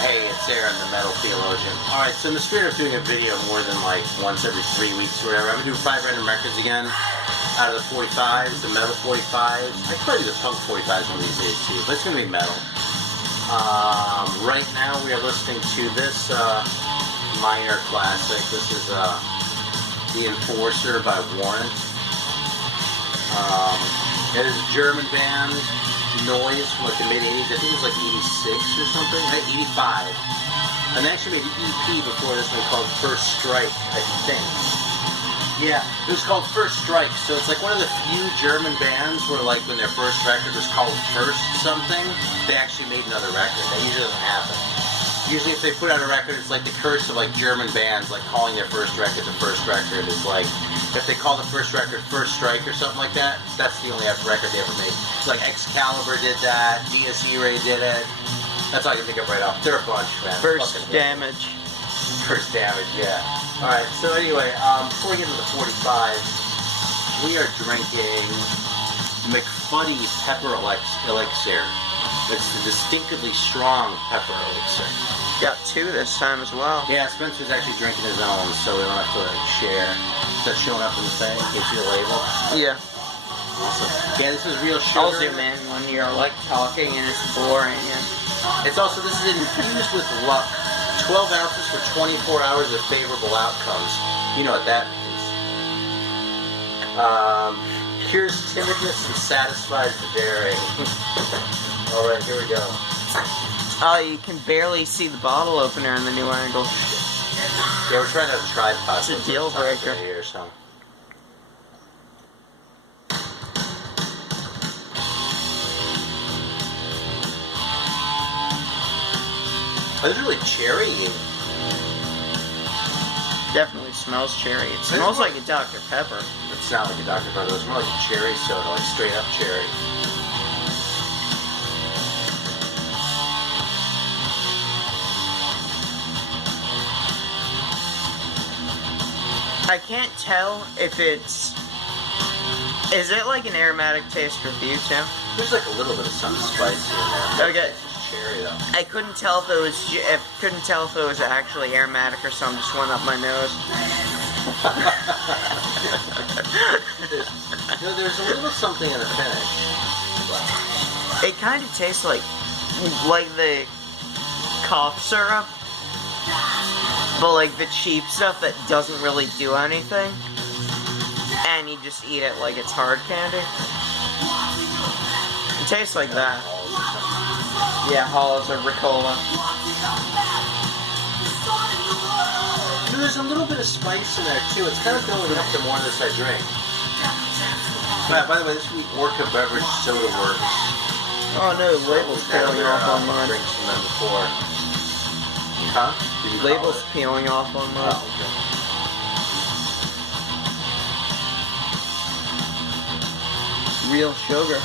Hey, it's Aaron, the Metal Theologian. Alright, so in the spirit of doing a video more than like once every 3 weeks or whatever, I'm going to do 5 random records again out of the 45s, the metal 45s. I could probably do the punk 45s one of these days too, but it's going to be metal. Right now we are listening to this minor classic. This is The Enforcer by Warrant. It is a German band, Noise, from like the mid-80s. I think it was like 86 or something, 85. And they actually made an EP before this one called First Strike, I think. Yeah, it was called First Strike, so it's like one of the few German bands where like when their first record was called First something, they actually made another record. That usually doesn't happen. Usually if they put out a record, it's like the curse of like German bands, like calling their first record the first record. It's like, if they call the first record First Strike or something like that, that's the only record they ever made. It's like Excalibur did that, Dies Irae did it. That's all I can think of right off. They're a bunch, man. First Damage. First Damage, yeah. Alright, so anyway, before we get into the 45s, we are drinking McFuddy's Pepper Elixir. It's the distinctively strong pepper elixir. Got 2 this time as well. Yeah, Spencer's actually drinking his own, so we don't have to share. Is that showing up in the thing? Can you see the label? Yeah. Awesome. Yeah, this is real sugar. I'll zoom in when you're like talking and it's boring. And it's also, this is infused with luck. 12 ounces for 24 hours of favorable outcomes. You know what that means. Cures timidness and satisfies the daring. Alright, here we go. Oh, you can barely see the bottle opener in the new angle. Yeah, we're trying to have a tripod. It's a deal breaker. Here, so. Oh, this is really cherry-y. Definitely smells cherry. It smells like a Dr. Pepper. It's not like a Dr. Pepper. It's more like a cherry soda, like straight up cherry. I can't tell if it's... Is it like an aromatic taste for you too? There's like a little bit of something spicy in there. Okay. It's cherry though. I couldn't tell if it was actually aromatic or something. Just went up my nose. There's a little something in the finish. It kind of tastes like the cough syrup, but like the cheap stuff that doesn't really do anything, and you just eat it like it's hard candy. It tastes like that. Yeah, Halls or Ricola. There's a little bit of spice in there too. It's kind of building up the more of this I drink. By the way, this week Orca Beverage Soda Works. Oh no, the label's peeling off on mine. Drinks from them before. Huh? Label's peeling off on mine. Oh, okay. Real sugar.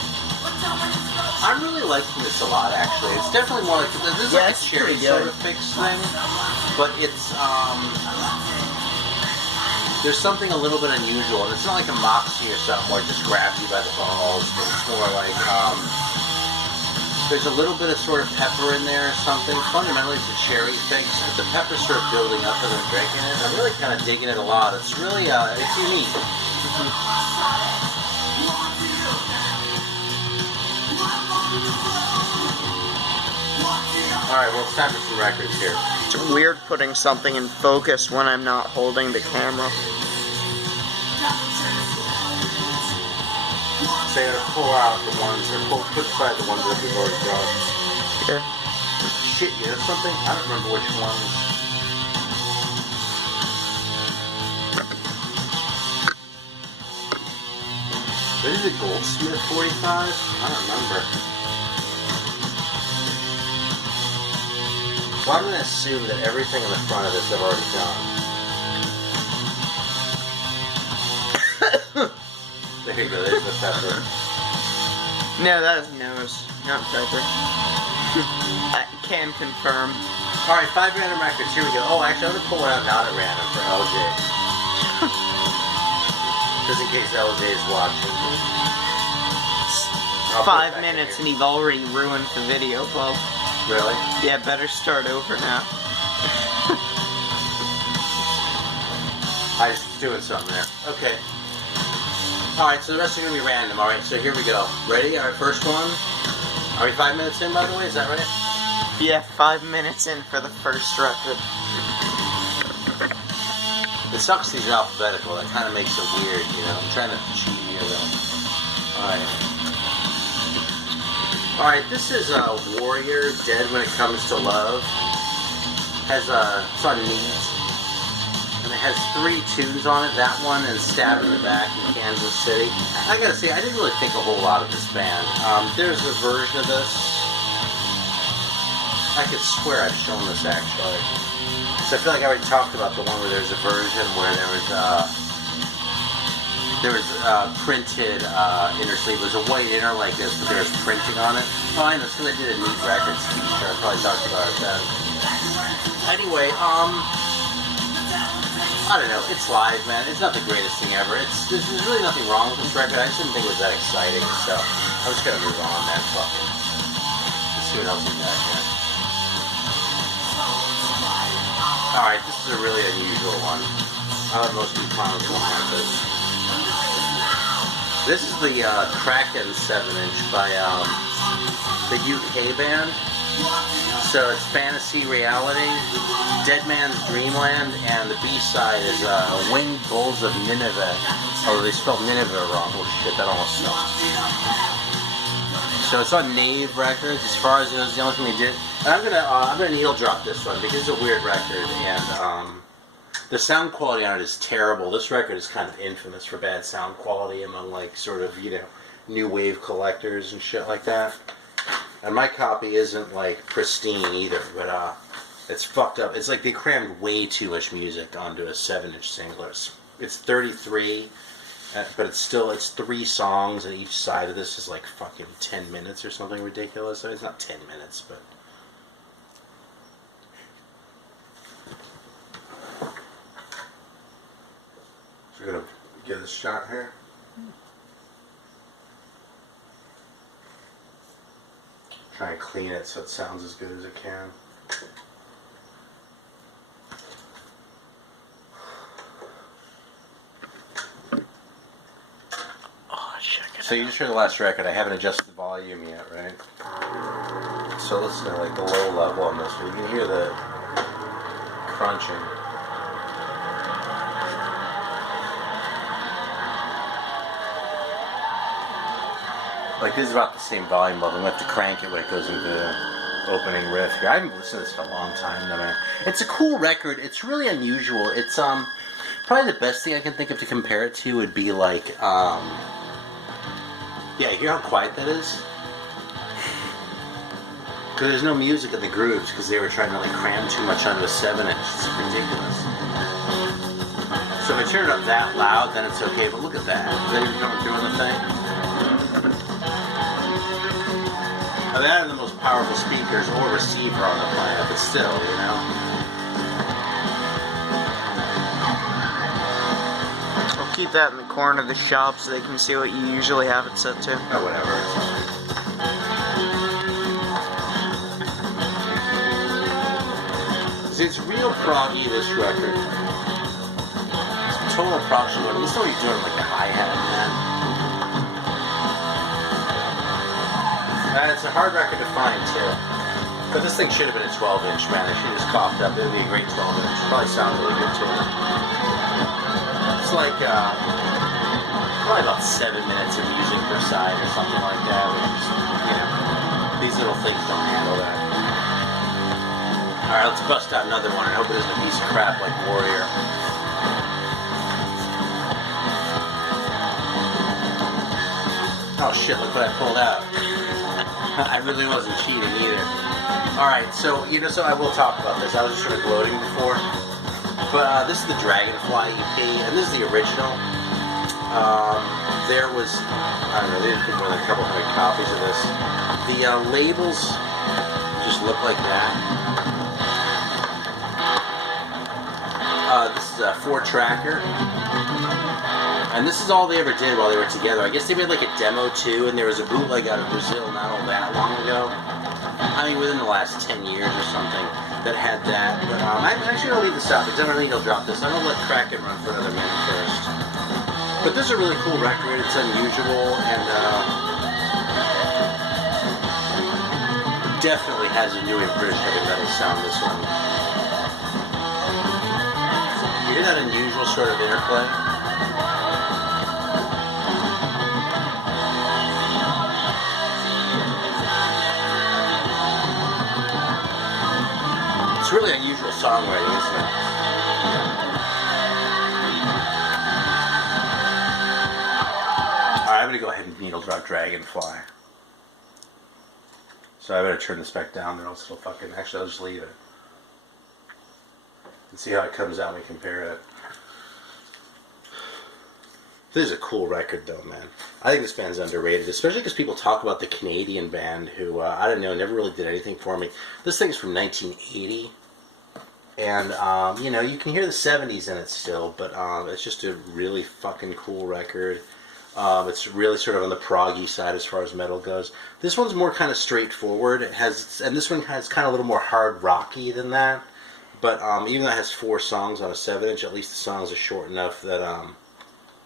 I'm really liking this a lot, actually. It's definitely more like this is like a cherry soda fix thing, but it's there's something a little bit unusual. It's not like a Moxie or something where it just grabs you by the balls, but it's more like there's a little bit of sort of pepper in there or something. Fundamentally, it's a cherry fix, but the pepper's sort of building up as I'm drinking it. I'm really kind of digging it a lot. It's really it's unique. Alright, well, it's time for some records here. It's weird putting something in focus when I'm not holding the camera. So you gotta pull out the ones, or put aside the ones that we've already brought. Here. Shit, you know something? I don't remember which ones. What is it, Goldsmith 45? I don't remember. Well, I'm going to assume that everything in the front of this I've already done. There you go, there's the pepper. No, that is nose, not pepper. I can confirm. Alright, 5 random records, here we go. Oh, actually, I'm going to pull one out not at random for LJ. Just in case LJ is watching. 5 minutes and you've already ruined the video, Bob. Really? Yeah, better start over now. I was doing something there. Okay. Alright, so the rest are going to be random. Alright, so here we go. Ready? Alright, first one. Are we 5 minutes in, by the way? Is that right? Yeah, 5 minutes in for the first record. It sucks these are alphabetical. That kind of makes it weird, you know. I'm trying to cheat here, though. Alright. Alright, this is Warrior, Dead When It Comes to Love. It's on Neat. And it has 3 tunes on it. That one and Stab in the Back in Kansas City. I gotta say, I didn't really think a whole lot of this band. There's a version of this. I could swear I've shown this, actually. So I feel like I already talked about the one where there's a version where there was printed inner sleeve. It was a white inner like this, but there was printing on it. Oh, I know, it's because I did a Neat Records feature. I probably talked about it then. Anyway, I don't know. It's live, man. It's not the greatest thing ever. There's really nothing wrong with this record. I just didn't think it was that exciting, so I was gonna move on, man. Fuck it. Let's see what else we got here. Alright, this is a really unusual one. I don't know if most people probably won't have this. This is the Kraken 7-inch by the UK band. So it's Fantasy Reality, Dead Man's Dreamland, and the B-side is Winged Bulls of Nineveh. Oh, they spelled Nineveh wrong. Oh shit, that almost sucks. So it's on Nave Records. As far as it was, the only thing they did. And I'm gonna needle drop this one because it's a weird record, and the sound quality on it is terrible. This record is kind of infamous for bad sound quality among like sort of, you know, new wave collectors and shit like that. And my copy isn't like pristine either, but it's fucked up. It's like they crammed way too much music onto a 7-inch singler. It's 33. But it's 3 songs, and each side of this is like fucking 10 minutes or something ridiculous. I mean, it's not 10 minutes, but... So we're gonna get a shot here. Try and clean it so it sounds as good as it can. So you just heard the last record. I haven't adjusted the volume yet, right? So listen to like the low level on this one. You can hear the crunching. Like this is about the same volume level. I'm gonna have to crank it when it goes into the opening riff. I haven't listened to this for a long time. I mean, it's a cool record. It's really unusual. It's probably the best thing I can think of to compare it to would be like yeah, you hear how quiet that is? Because there's no music in the grooves because they were trying to like cram too much onto a 7-inch. It's ridiculous. So if I turn it up that loud, then it's okay. But look at that. Is that even coming through on the thing? Now that are the most powerful speakers or receiver on the planet, but still, you know. Keep that in the corner of the shop so they can see what you usually have it set to. Oh, whatever. See, it's real proggy, this record. It's total prog shit. You still you're doing like a hi-hat, man. It's a hard record to find, too. But this thing should have been a 12-inch, man. I should have just coughed up. It would be a great 12-inch. Probably sound really good, too. It's like, probably about 7 minutes of music per side or something like that, which is, you know, these little things don't handle that. Alright, let's bust out another one. I hope it isn't a piece of crap like Warrior. Oh shit, look what I pulled out. I really wasn't cheating either. Alright, so, you know, so I will talk about this. I was just sort of gloating before. But this is the Dragonfly EP, and this is the original. There was, I don't know, they didn't get more than a couple hundred copies of this. The labels just look like that. This is a 4-tracker. And this is all they ever did while they were together. I guess they made like a demo too, and there was a bootleg out of Brazil not all that long ago. I I mean, within the last 10 years or something that had that. But I'm actually going to leave this out because I don't think he'll drop this. I'm going to let Kraken run for another minute first. But this is a really cool record. It's unusual and definitely has a new British heavy metal sound, this one. You hear that unusual sort of interplay? It's really unusual songwriting, isn't it? Alright, I'm going to go ahead and needle drop Dragonfly. So I better turn this back down, or else it'll fucking... Actually, I'll just leave it. And see how it comes out when we compare it. This is a cool record, though, man. I think this band's underrated, especially because people talk about the Canadian band who, I don't know, never really did anything for me. This thing's from 1980. And, you know, you can hear the 70s in it still, but it's just a really fucking cool record. It's really sort of on the proggy side as far as metal goes. This one's more kind of straightforward. It has, and this one has kind of a little more hard rocky than that. But even though it has 4 songs on a 7-inch, at least the songs are short enough that,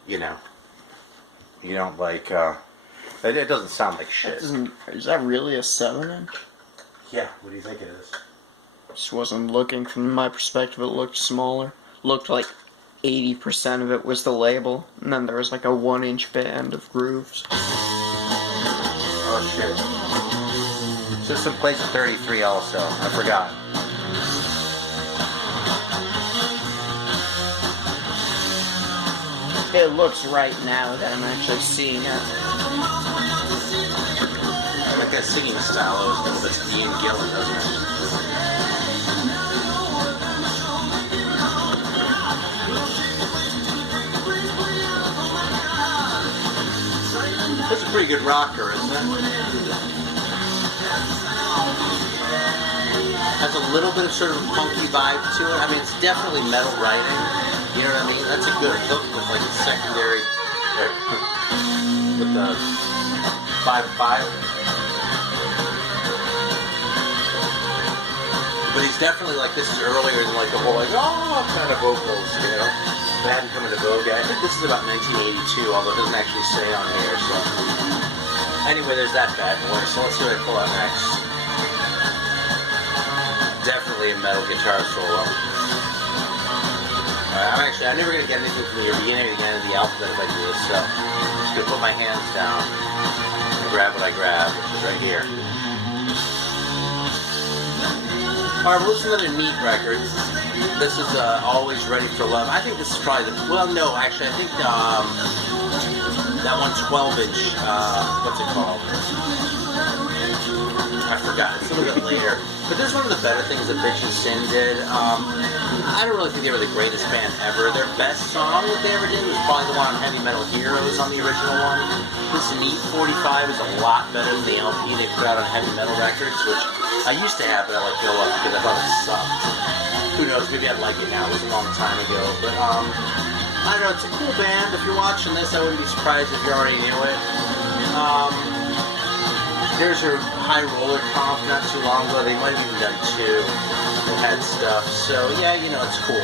you know, you don't like, it doesn't sound like shit. Is that really a 7-inch? Yeah, what do you think it is? Just wasn't looking. From my perspective, it looked smaller. Looked like 80% of it was the label, and then there was like a 1-inch band of grooves. Oh shit. System plays at 33 also. I forgot. It looks right now that I'm actually seeing it. I like that singing style of a little bit Ian Gillan, doesn't it? That's a pretty good rocker, isn't it? Has a little bit of sort of punky vibe to it. I mean, it's definitely metal writing. You know what I mean? That's a good hook with like a secondary, with the 5/5. But he's definitely like, this is earlier than like the whole like, oh, kind of vocals, you know? They hadn't come into vogue yet. I think this is about 1982, although it doesn't actually say on here, so. Anyway, there's that bad boy, so let's see what I pull out next. Definitely a metal guitar solo. I'm never going to get anything from the beginning or the end of the alphabet if I do this, so I'm just going to put my hands down and grab what I grab, which is right here. Alright, well, this is another neat record. This is Always Ready for Love. I think this is probably the... Well, no, actually, I think that one 12-inch, what's it called? I forgot. It's a little bit later. But this is one of the better things that Bitch and Sin did. I don't really think they were the greatest band ever. Their best song that they ever did was probably the one on Heavy Metal Heroes on the original one. This Neat 45 is a lot better than the LP they put out on Heavy Metal Records, which I used to have, but I let go of because I thought it sucked. Who knows, maybe I'd like it now. It was a long time ago. But, I don't know, it's a cool band. If you're watching this, I wouldn't be surprised if you already knew it. There's a High Roller comp not too long ago. They might have even done 2 that had stuff. So, yeah, you know, it's cool.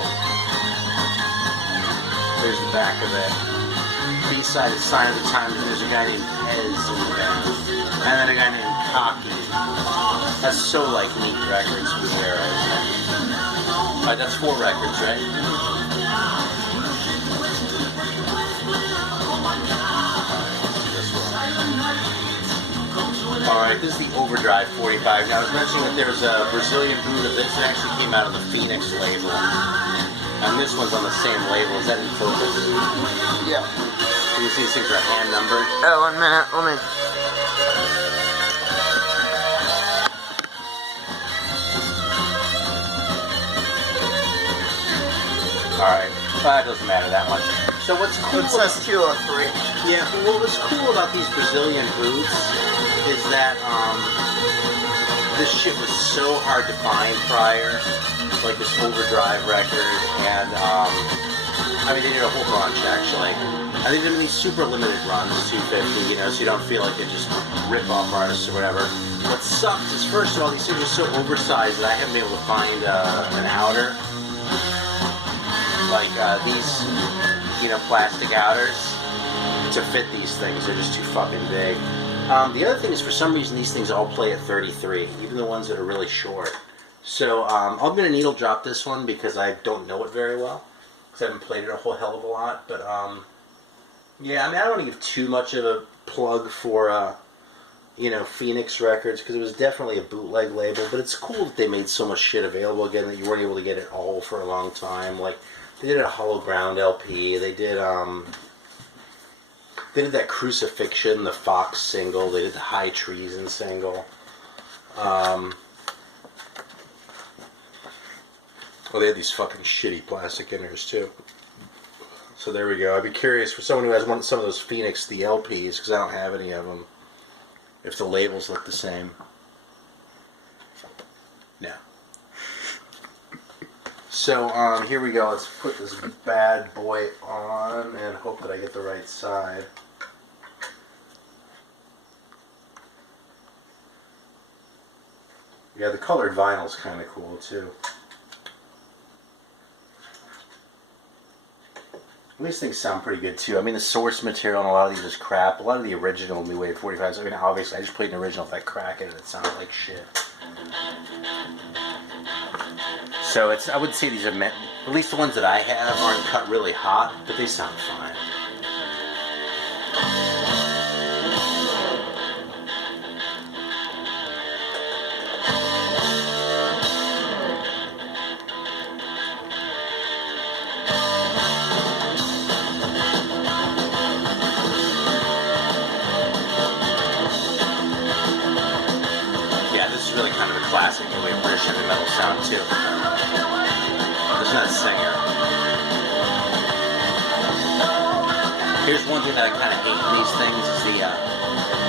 There's the back of it. B-side is Sign of the Times. There's a guy named Pez in the band. And then a guy named Cocky. That's so like Neat Records from the era, isn't it? Alright, that's 4 records, right? Alright, this is the Overdrive 45. Now, I was mentioning that there's a Brazilian boot of this that actually came out on the Phoenix label. And this one's on the same label. Is that in focus? Yeah. You can see these things are hand numbered. Oh, 1 minute. Let me... Alright, that doesn't matter that much. So what's cool... It says 203. Yeah, but what was cool about these Brazilian boots is that this shit was so hard to find prior, like this Overdrive record, and I mean, they did a whole bunch, actually. I think they did these super limited runs, 250, you know, so you don't feel like they just rip off artists or whatever. What sucks is, first of all, these things are so oversized that I haven't been able to find an outer. Like these, you know, plastic outers to fit these things. They're just too fucking big. The other thing is, for some reason, these things all play at 33, even the ones that are really short. So I'm going to needle drop this one because I don't know it very well. Because I haven't played it a whole hell of a lot. But, yeah, I mean, I don't want to give too much of a plug for, you know, Phoenix Records, because it was definitely a bootleg label. But it's cool that they made so much shit available again that you weren't able to get it all for a long time. Like, they did a Hollow Ground LP. They did that Crucifixion, the Fox single. They did the High Treason single. Well, they had these fucking shitty plastic inners, too. So there we go. I'd be curious, for someone who has some of those Phoenix, the LPs, because I don't have any of them, if the labels look the same. No. So, here we go. Let's put this bad boy on and hope that I get the right side. Yeah, the colored vinyl's kind of cool, too. These things sound pretty good too. I mean, the source material on a lot of these is crap. A lot of the original New Wave 45s, I mean, obviously, I just played an original with that Kraken and it sounded like shit. So, I would say these are meant, at least the ones that I have aren't cut really hot, but they sound fine. Classic New Wave British heavy metal sound too. There's not a singer. Here's one thing that I kind of hate in these things is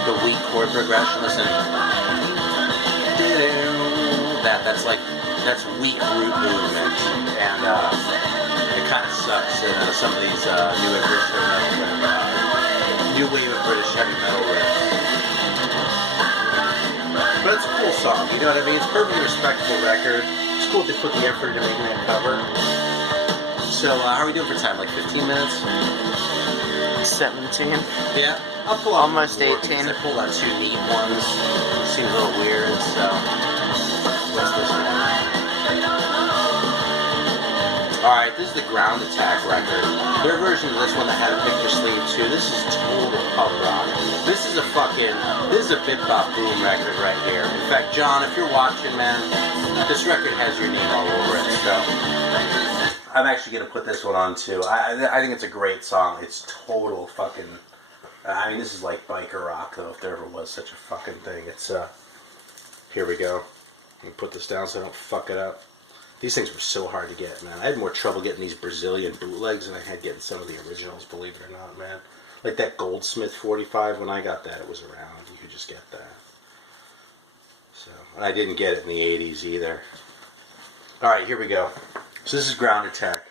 the weak chord progression. Listen, that's weak root movement, and it kind of sucks in some of these New Wave British heavy metal, New Wave of British heavy metal riffs. But it's a cool song, you know what I mean? It's a perfectly respectable record. It's cool that they put the effort into making that cover. So, how are we doing for time? Like 15 minutes? 17. Yeah? I'll pull out almost 18. I pulled out two neat ones. It seems a little weird, so... What's this one? Alright, this is the Ground Attack record. Their version of this one that had a picture sleeve too. This is total punk rock. This is a Bip Bop Boom record right here. In fact, John, if you're watching, man, this record has your name all over it, so I'm actually going to put this one on too. I think it's a great song. It's total fucking, I mean, this is like biker rock though, if there ever was such a fucking thing. It's, here we go. Let me put this down so I don't fuck it up. These things were so hard to get, man. I had more trouble getting these Brazilian bootlegs than I had getting some of the originals, believe it or not, man. Like that Goldsmith 45, when I got that, it was around. You could just get that. So, and I didn't get it in the 80s either. Alright, here we go. So this is Ground Attack.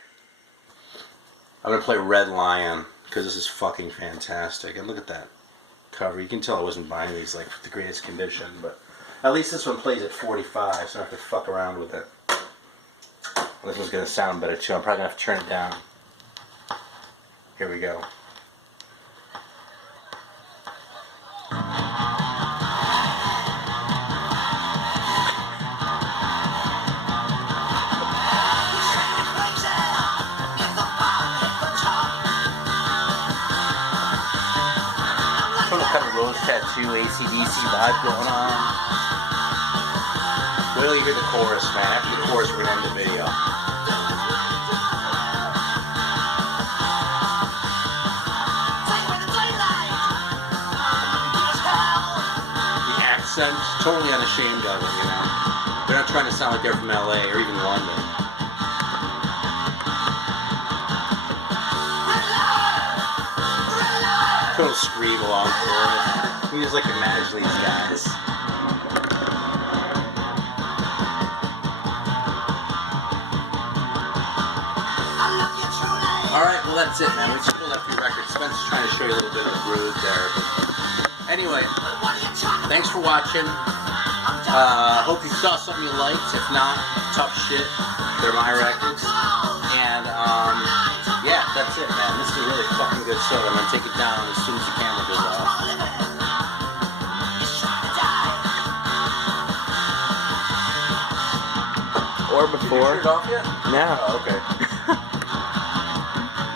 I'm going to play Red Lion, because this is fucking fantastic. And look at that cover. You can tell I wasn't buying these like with the greatest condition, but at least this one plays at 45, so I don't have to fuck around with it. This one's going to sound better too. I'm probably going to have to turn it down. Here we go. Some kind of rose tattoo, AC/DC vibe going on. Wait till you hear the chorus, man. After the chorus, we're going to end the video. Totally unashamed of it, you know. They're not trying to sound like they're from LA or even London. Don't scream along for it. You just like imagine these guys. Alright, well that's it, man. We just pulled up your record. Spencer's trying to show you a little bit of the groove there. Anyway, thanks for watching. Hope you saw something you liked. If not, tough shit. They're my records. And, yeah, that's it, man. This is a really fucking good soda. I'm gonna take it down as soon as the camera goes off. Or before. Did you turn it off yet? No. Oh, okay.